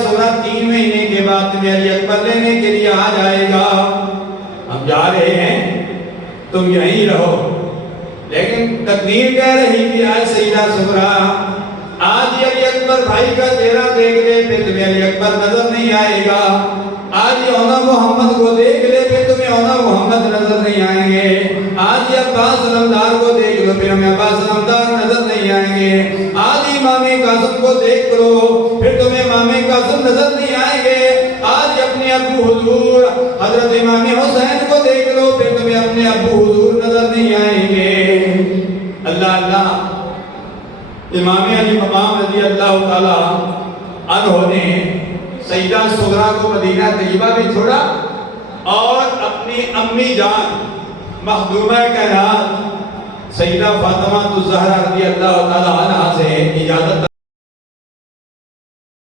सुगरा 3 महीने के बाद तुम्हें अली अकबर लेने के लिए आ जाएगा। हम जा रहे हैं, तुम यहीं रहो। लेकिन तकदीर कह रही कि आज सईदा सुगरा आज अली अकबर भाई का चेहरा देख ले, फिर तुम्हें अली अकबर नजर नहीं आएगा। आज ये औना मोहम्मद को देख ले, फिर तुम्हें औना मोहम्मद नजर नहीं आएंगे। आज ये अब्बास अलमदार को देख लो, फिर हमें अब्बास अलमदार नजर नहीं आएंगे। आज इमाम कासिम को देख लो, फिर तुम्हें इमाम कासिम नजर नहीं आएंगे। आज अपने अब्बू हुजूर हजरत इमाम हुसैन को देख लो, फिर तुम्हें अपने अब्बू हुजूर नजर नहीं आएंगे। अल्लाह अल्लाह। इमाम अली मकाम रज़ी अल्लाह ताला अन्हु ने सईदा सुगरा को मदीना तैयबा में छोड़ा और अपनी अम्मी जान मखदूमा कायनात सईदा फातिमा ज़हरा रज़ी अल्लाह ताला अन्हा से इजाजत